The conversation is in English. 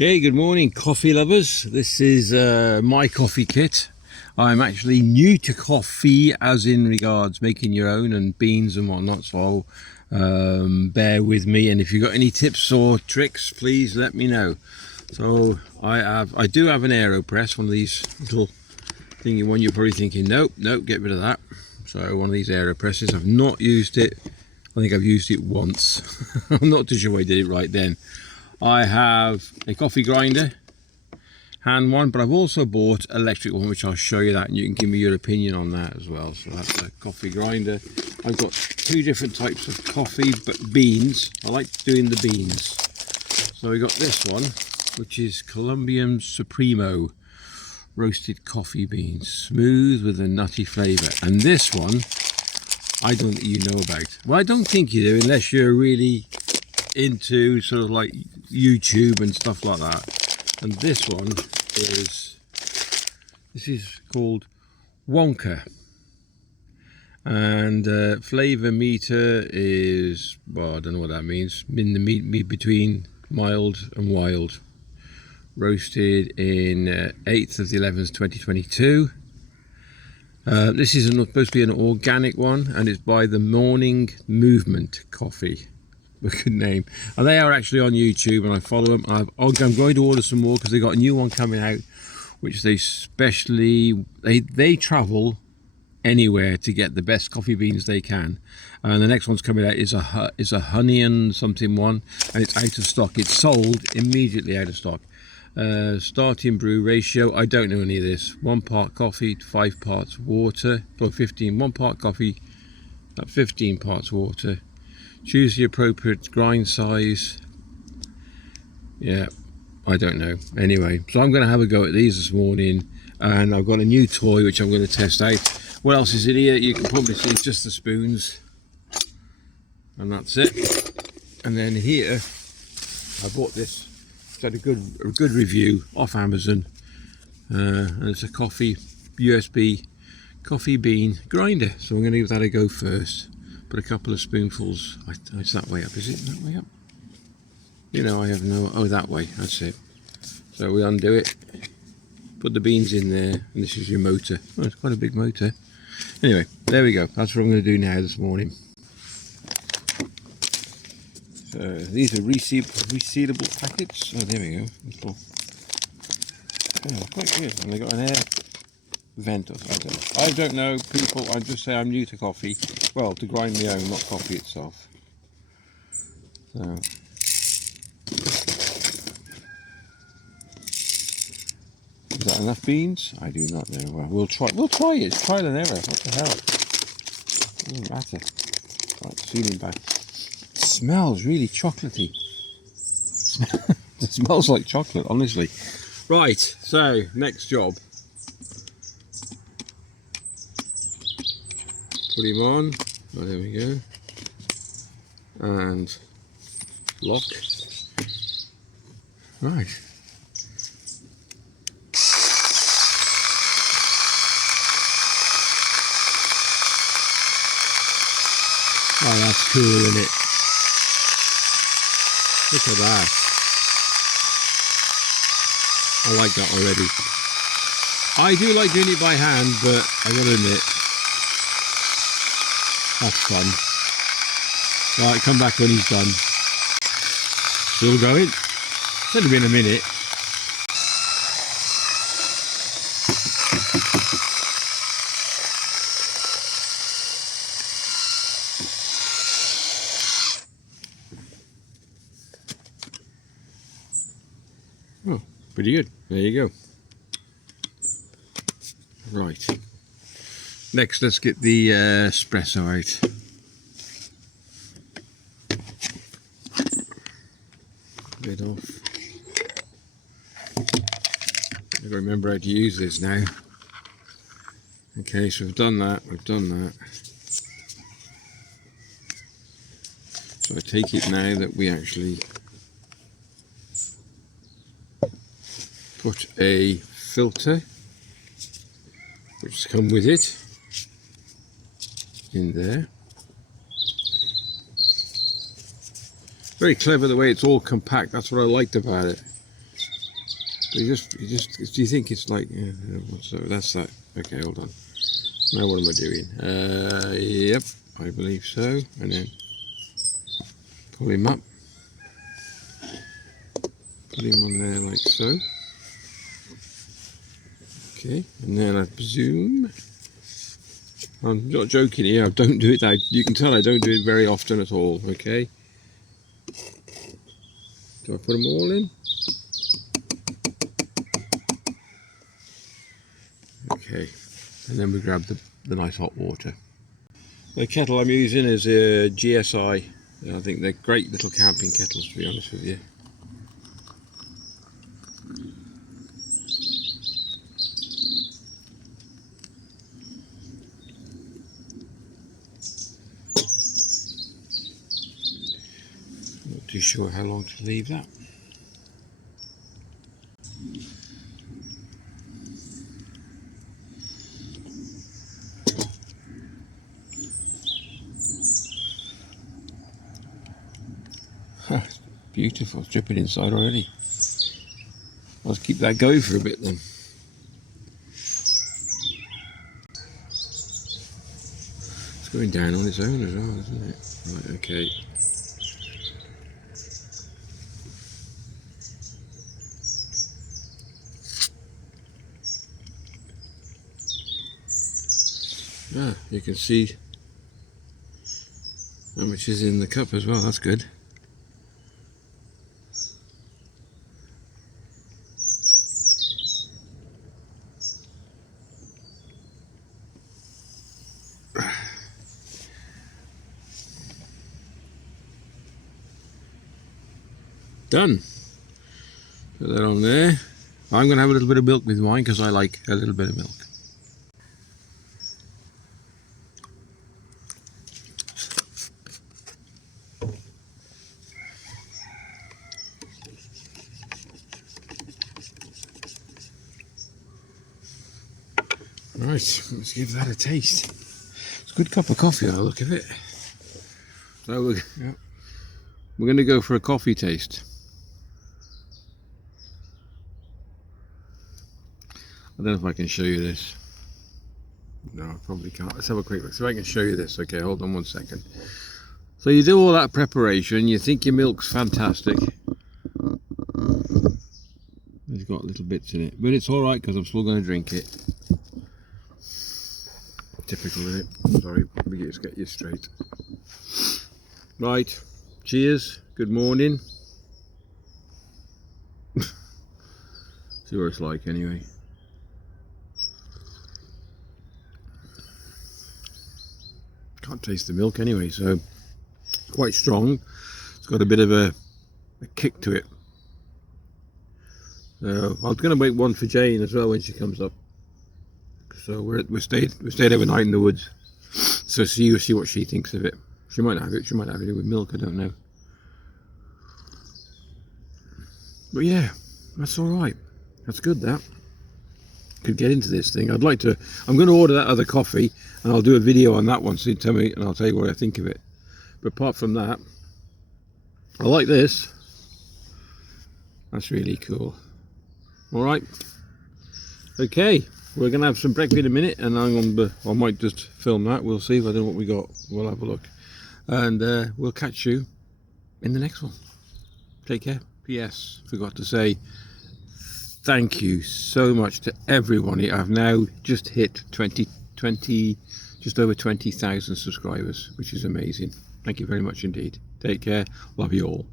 Okay, good morning coffee lovers. This is my coffee kit. I'm actually new to coffee as in regards making your own and beans and whatnot, so bear with me, and if you've got any tips or tricks please let me know. So I do have an Aeropress, one of these little thingy one. You're probably thinking nope, get rid of that. So one of these Aeropresses, I've not used it. I think I've used it once. I'm not too sure I did it right then. I have a coffee grinder, hand one, but I've also bought electric one, which I'll show you that, and you can give me your opinion on that as well. So that's a coffee grinder. I've got two different types of coffee, but beans. I like doing the beans. So we got this one, which is Colombian Supremo roasted coffee beans, smooth with a nutty flavour. And this one, I don't think you know about. Well, I don't think you do, unless you're really into sort of like YouTube and stuff like that. And this one is called Wonka, and flavor meter is, well, I don't know what that means, in the meat between mild and wild. Roasted in 8th of the 11th 2022. This is supposed to be an organic one, and it's by the Morning Movement Coffee. A good name. And they are actually on YouTube, and I follow them. I'm going to order some more because they got a new one coming out, which they travel anywhere to get the best coffee beans they can. And the next one's coming out is a honey and something one, and it's out of stock. It's sold immediately out of stock. Starting brew ratio, I don't know any of this. 1 part coffee, 5 parts water, or 1 part coffee, 15 parts water. Choose the appropriate grind size. Yeah, I don't know. Anyway, so I'm going to have a go at these this morning, and I've got a new toy which I'm going to test out. What else is in here? You can probably see it's just the spoons, and that's it. And then here, I bought this. It's had a good review off Amazon, and it's a USB coffee bean grinder. So I'm going to give that a go first. Put a couple of spoonfuls. It's that way up, is it? That way up? You know, I have no. Oh, that way. That's it. So we undo it. Put the beans in there, and this is your motor. Oh, it's quite a big motor. Anyway, there we go. That's what I'm going to do now this morning. So these are resealable packets. Oh, there we go. Oh, quite good. And they got an air vent or something. I don't know, people. I just say I'm new to coffee. Well, to grind my own, not coffee itself. So is that enough beans? I do not know. Well, we'll try it. It's trial and error. What the hell? It doesn't matter. Right, sealing back. It smells really chocolatey. It smells like chocolate, honestly. Right, so next job. Put him on. Oh, there we go. And lock. Right. Oh, that's cool, isn't it? Look at that. I like that already. I do like doing it by hand, but I gotta admit, that's fun. Right, come back when he's done. Still going. It's only been a minute. Oh, pretty good. There you go. Right. Next, let's get the espresso out. Lid off. I've got to remember how to use this now. Okay, so we've done that. So I take it now that we actually put a filter, which has come with it, in there. Very clever the way it's all compact. That's what I liked about it. You just. Do you think it's like? Yeah, so that's that. Okay, hold on. Now what am I doing? Yep, I believe so. And then pull him up. Put him on there like so. Okay, and then I presume. I'm not joking here. I don't do it. You can tell I don't do it very often at all. Okay. Do I put them all in? Okay, and then we grab the nice hot water. The kettle I'm using is a GSI. I think they're great little camping kettles, to be honest with you. Not too sure how long to leave that. Beautiful, it's dripping inside already. Let's keep that going for a bit then. It's going down on its own as well, isn't it? Right, okay. You can see how much is in the cup as well, that's good. Done. Put that on there. I'm going to have a little bit of milk with mine because I like a little bit of milk. Right, let's give that a taste. It's a good cup of coffee, I'll look at it. So we're going to go for a coffee taste. I don't know if I can show you this. No, I probably can't. Let's have a quick look. So I can show you this. Okay, hold on one second. So you do all that preparation, you think your milk's fantastic. It's got little bits in it, but it's alright because I'm still going to drink it. Typical, isn't it? Sorry, let me just get you straight. Right, cheers, good morning. See what it's like anyway. Can't taste the milk anyway, so quite strong. It's got a bit of a kick to it. So I was going to make one for Jane as well when she comes up. So we stayed overnight in the woods. So see what she thinks of it. She might have it. She might have it with milk. I don't know. But yeah, that's all right. That's good. That could get into this thing. I'd like to. I'm going to order that other coffee, and I'll do a video on that one. So you tell me, and I'll tell you what I think of it. But apart from that, I like this. That's really cool. All right. Okay. We're going to have some breakfast in a minute, and I might just film that. We'll see. I don't know what we got. We'll have a look. And we'll catch you in the next one. Take care. P.S. Forgot to say thank you so much to everyone. I've now just hit just over 20,000 subscribers, which is amazing. Thank you very much indeed. Take care. Love you all.